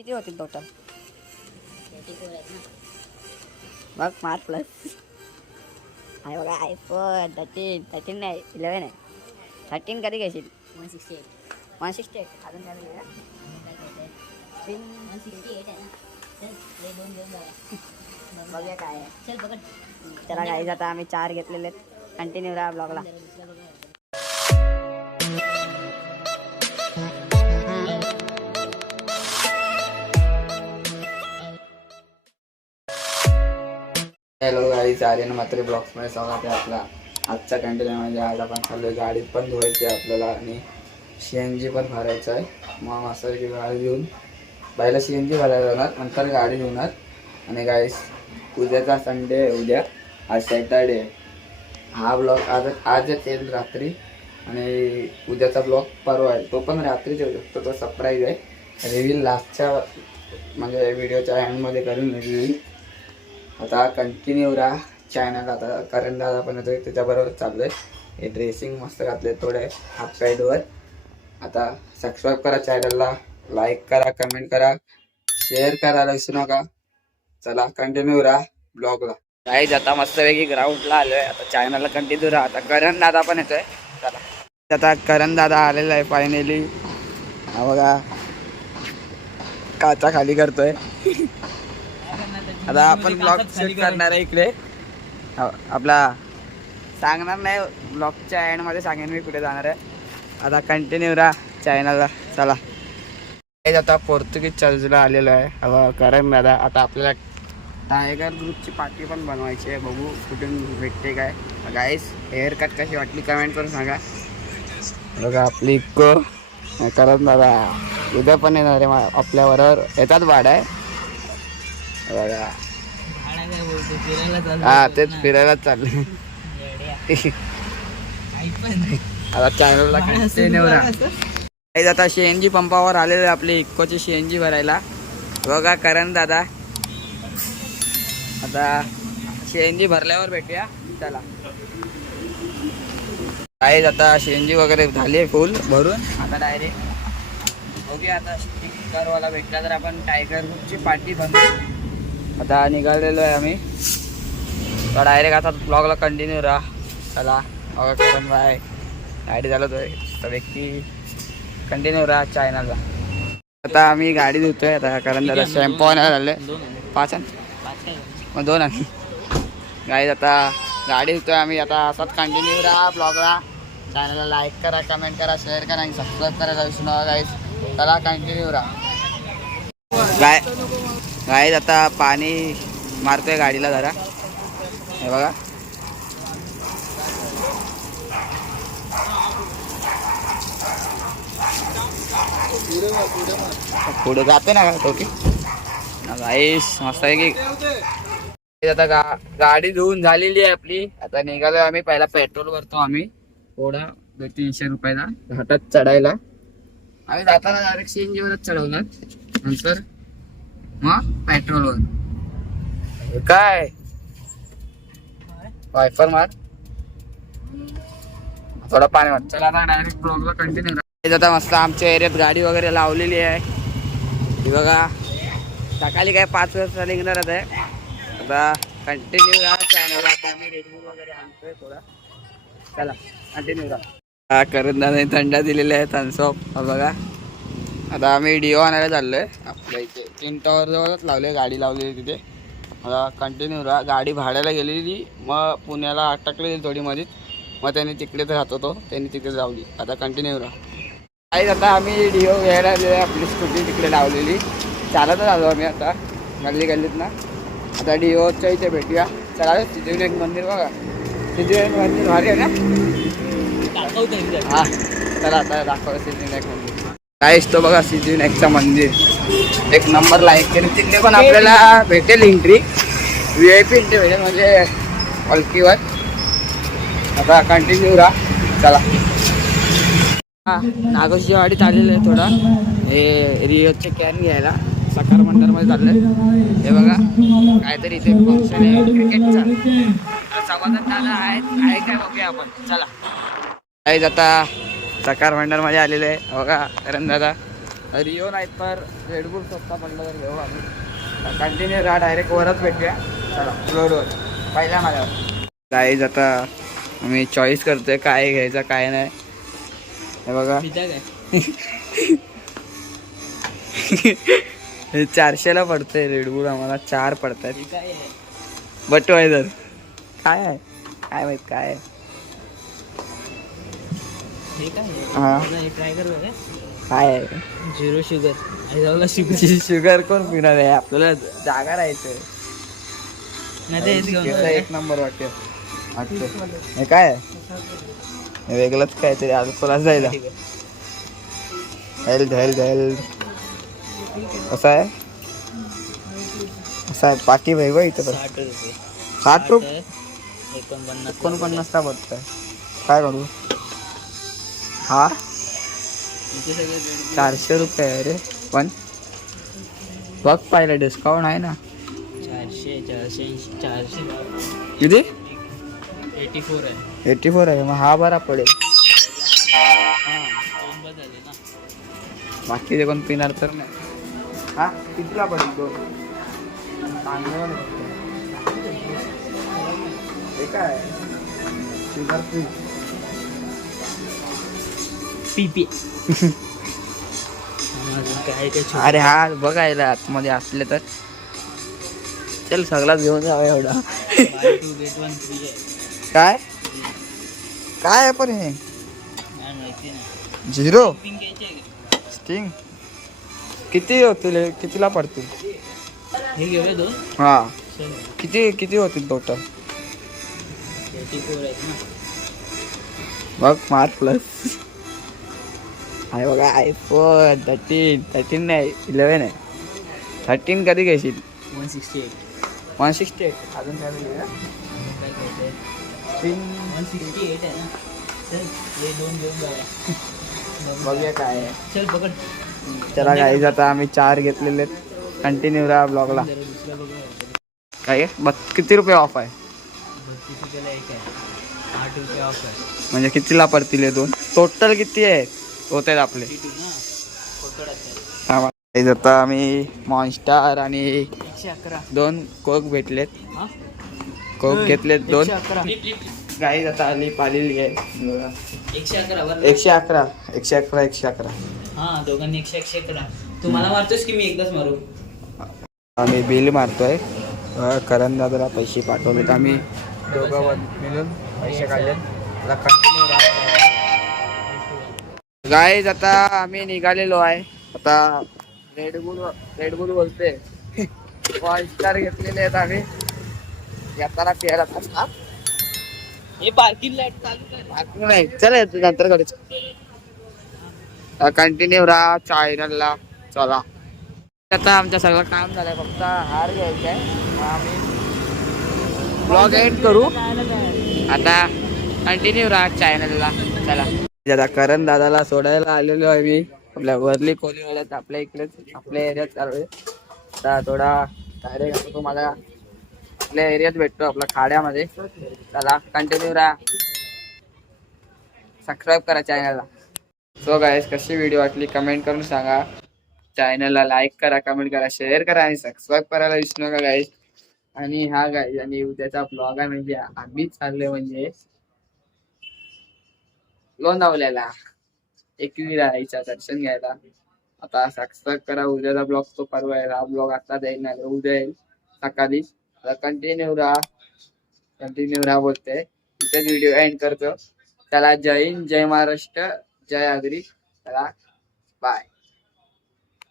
किती होतील टोटल बघ पाच प्लस आहे बघा आयफोन थर्टीन थर्टीन नाही इलेवन आहे. थर्टीन कधी घेशील? One sixty eight one sixty eight अजून काय घेऊया स्क्रीन वन सिक्स्टी एट आहे ना. चल हे दोन घेऊन जाऊया बघूया काय आहे. चल बघ चला गाईज आता आम्ही चार घेतलेले कंटिन्यू राहा ब्लॉगला हॅलो गाईज आर्यन मात्र ब्लॉग्समध्ये स्वागत आहे आपला. आजचा कंटेनर म्हणजे आज आपण चाललोय गाडीत पण धुवायची आहे आपल्याला आणि सी एन जी पण भरायचं आहे. मग असं की गाडी घेऊन पहिला सी एन जी भरायला जाणार नंतर गाडी धुणार आणि गाडी उद्याचा संडे आहे उद्या. आज सॅटर्डे आहे. हा ब्लॉग आज आजच येईल रात्री. आणि उद्याचा ब्लॉग परवा आहे. तो पण रात्रीच येऊ शकतो तो सरप्राईज आहे. रिव्हील लास्टच्या म्हणजे व्हिडिओच्या एंडमध्ये करून रिव्हील आता कंटिन्यू राहा. चॅनल आता करण दादा पण येतोय त्याच्याबरोबर चाललोय. आहे हे ड्रेसिंग मस्त घातले थोडे हाफ पॅडवर आता सबस्क्राईब करा चॅनलला लाईक करा कमेंट करा. शेअर करायला विसरू नका. चला कंटिन्यू राहा ब्लॉगला काहीच आता मस्तपैकी ग्राउंडला आलोय. आता चायनाला कंटिन्यू राहा. आता करण दादा पण येतोय. चला. आता करण दादा आलेला आहे फायनली हा बघा. काचा खाली करतोय. आता आपण ब्लॉग शूट करणार आहे इकडे. आपला सांगणार नाही ब्लॉगच्या एंडमध्ये सांगेन मी कुठे जाणार आहे. आता कंटिन्यू राहा चॅनलला चला. आता पोर्तुगीज चर्चला आलेलो आहे. हवा करण दादा आता आपल्याला टायगर ग्रुपची पार्टी पण बनवायची आहे. बघू कुठून भेटते काय. गाईस हेअर कट कशी वाटली कमेंट करून सांगा. बघा आपली इको. करण दादा उद्या पण येणार आहे आपल्याबरोबर येतात भाडा आहे बघा. हा तेच फिरायला चालले आता चॅनलला Guys, आता सीएनजी पंपावर आलेले आपली इक्कोची सीएनजी भरायला. बघा करण दादा. आता सीएनजी भरल्यावर भेटूया. चला. आहेत आता सीएनजी वगैरे झाली फुल भरून. आता डायरेक्ट बघूया आता स्टिकरवाला भेटला तर आपण टायगर ग्रुपची पार्टी बनवू. आता निघालेलो आहे आम्ही. तर डायरेक्ट आता ब्लॉगला कंटिन्यू राहा. चला करण बाय गाडी चालवतोय. तर व्यक्ती कंटिन्यू राहा चॅनलला आता आम्ही गाडी धुतोय. आता कारण दादा शॅम्पू आणायला झाले पाच आण. मग दोन आण. गाडी आता गाडी धुतोय आम्ही. आता असंच कंटिन्यू राहा ब्लॉगला चॅनलला लाईक करा कमेंट करा शेअर करा आणि सबस्क्राईब करायला विसरू नका गाईज चला कंटिन्यू राहा. गाय गाईज आता पाणी मारतोय गाडीला जरा. हे बघा. पुढे जाते ना का ओके गाईस मस्त आहे की. आता गा गाडी धुवून झालेली आहे आपली. आता निघालो आम्ही. पहिला पेट्रोल भरतो आम्ही. थोडा दोन तीनशे रुपयाला. घाटात चढायला. आम्ही जाताना डायरेक्ट सीएनजी वरच चढवणार. नंतर मग पेट्रोलवर काय? वायफर मार. थोडा पाणी मार. चला आता डायरेक्ट ब्लॉगला कंटिन्यू आता मस्त आमच्या एरियात गाडी वगैरे लावलेली आहे. ही बघा. सकाळी काय पाच वाजता निघणारच आहे आता कंटिन्यू राहा. चॅनल वगैरे आणतोय थोडा. चला कंटिन्यू राहा. हा करून दादा थंडा दिलेला आहे थम्सअप हा बघा. आता आम्ही डिओ आणायला चाललोय. आपल्या इथे तीन टॉवर जवळच लावले गाडी लावलेली तिथे. आता कंटिन्यू राहा. गाडी भाड्याला गेलेली मग पुण्याला अटकलेली थोडी मध्ये मग त्यांनी तिकडेच राहत होतो. त्यांनी तिकडे लावली. आता कंटिन्यू राहा. काही आता आम्ही डिओ घ्यायला आलेलो आहे. आपली स्कूटी तिकडे लावलेली. चालतच आलो आम्ही आता. गल्ली गल्लीत ना. आता डिओच्या इथे भेटूया. चला सिद्धिविनायक मंदिर बघा. सिद्धिविनायक मंदिर भारी आहे ना? हा. चला आता दाखवा सिद्धिविनायक मंदिर. कायच तो बघा सिद्धिविनायकचं मंदिर. एक नंबर लाईक केली तिकडे पण आपल्याला भेटेल entry V I P entry भेटेल म्हणजे पलकीवर आता कंटिन्यू राहा चला. हा नागोशी वाडीत आलेलं आहे थोडा. हे रिओचे कॅन घ्यायला. सकार मंडळमध्ये आहे हे बघा काहीतरी इथे फंक्शन आहे. क्रिकेटचा समाधान दादा आहे काय बघूया आपण. चला. काहीच आता सकार मंडळमध्ये आलेले आहे. बघा करण दादा. रिओ नाही तर रेडबुल स्वतः पडलं तर घेऊ आम्ही. कंटिन्यू राहा डायरेक्ट वरच भेटूया. चला फ्लोअरवर पहिल्या माझ्यावर. गाईज आता आम्ही चॉईस करतोय काय घ्यायचं काय नाही. हे बघा. हे चारशेला पडतंय रेडबुल आम्हाला चार पडतात काय आहे? बटवायझर काय आहे? काय माहीत काय आहे? हे. काय झिरो शुगर शुगर शुगर कोण पिणार आहे? आपल्याला जागा राहायचंय. नाही तर हेच घेऊन केलं जा. एक नंबर वाटते. वाटतं. हे काय हे वेगळंच काय तरी अल्कोलाच जायला? ठीक आहे. Health health health. कसं आहे? कसं आहे. पाकी भाई बघ इथं पण. साठ रुपये. साठ रुपये एकोणपन्नास. एकोणपन्नासला पडतंय काय करू? हा? चारशे रुपये आहे रे. पण बघ पाहिलं डिस्काउंट आहे ना. चारशे चारशे चारशे. किती? एटी फोर आहे. एटी फोर आहे. मग हा बरा पडेल. ना. बाकीचे कोण पिणार तर नाही. हा? कितीला पडेल दोन चांगले पण आहेत. हे काय? शुगर पी पी काय काय अरे हा बघायला आतमध्ये असले तर. चल सगळाच घेऊन जावा एवढा. काय? काय आहे पण हे? झिरो? स्टिंग. किती होतील हे? कितीला पडतील? हा. किती किती होतील टोटल बघ स्मार्ट प्लस आहे बघा आयफोन थर्टीन थर्टीन नाही इलेवन आहे. थर्टीन कधी घेशील? One sixty eight one sixty eight अजून काय स्क्रीन वन सिक्स्टी एट आहे ना. चल हे दोन घेऊन जाऊया बघूया काय आहे. चल आता आम्ही चार घेतलेले कंटिन्यू राहा ब्लॉगला काय? बत किती रुपये ऑफ आहे? रुपये ऑफ म्हणजे कितीला पडतील हे दोन? टोटल किती आहेत? होत आहेत आपले आता हा, आम्ही मॉन्स्टार आणि दोन कोक भेटलेत. कोक घेतलेत दोन. गाईज आता आली पालेली बघा. एकशे अकरा एकशे अकरा. एकशे अकरा हा दोघांनी एकशे एकशे अकरा. तू मला मारतोस की मी एकदाच मारू? आम्ही बिल मारतोय. करण दादाला पैसे पाठवलेत. आम्ही दोघं मिळून पैसे काढले कंटिन्यू गाईज आता आम्ही निघालेलो आहे. आता रेडबुल रेडबुल बोलते. स्टार घेतलेले आहेत आम्ही. येताना प्यायला हा? हे पार्किंग लाइट चालू बाकी नाही. चला येतो नंतर करायचं कंटिन्यू राहा. चॅनलला चला. आता आमचं सगळं काम झालंय. फक्त हार घ्यायचा आहे आम्ही ब्लॉग एंड करू. आता कंटिन्यू राहा. चॅनलला चला. आता करण दादाला सोडायला आलेलो आहे मी. आपल्या वरली कोलीवाड्यात आपल्या इकडेच आपल्या एरियात चालू आहे. थोडा डायरेक्ट तुम्हाला आपल्या एरियात भेटतो आपल्या खाड्यामध्ये. त्याला कंटिन्यू राहा. सबस्क्राईब करा चॅनलला सो गायस कशी व्हिडिओ वाटली कमेंट करून सांगा. चॅनलला लाईक करा कमेंट करा शेअर करा आणि सबस्क्राईब करायला विसरू नका गाईस आणि हा गाईज आणि उद्याचा ब्लॉग आहे म्हणजे आम्ही चाललोय म्हणजे लोणावल्याला एकवीरा आईचा दर्शन घ्यायला. आता सबस्क्राईब करा उद्याचा ब्लॉग तो परवा आहे हा ब्लॉग आता जाईल नाही उद्या येईल. सकाळी. कंटिन्यू राहा. कंटिन्यू राहा बोलते. इथेच व्हिडिओ एंड करतो. चला जय हिंद जय महाराष्ट्र जय आगरी. चला बाय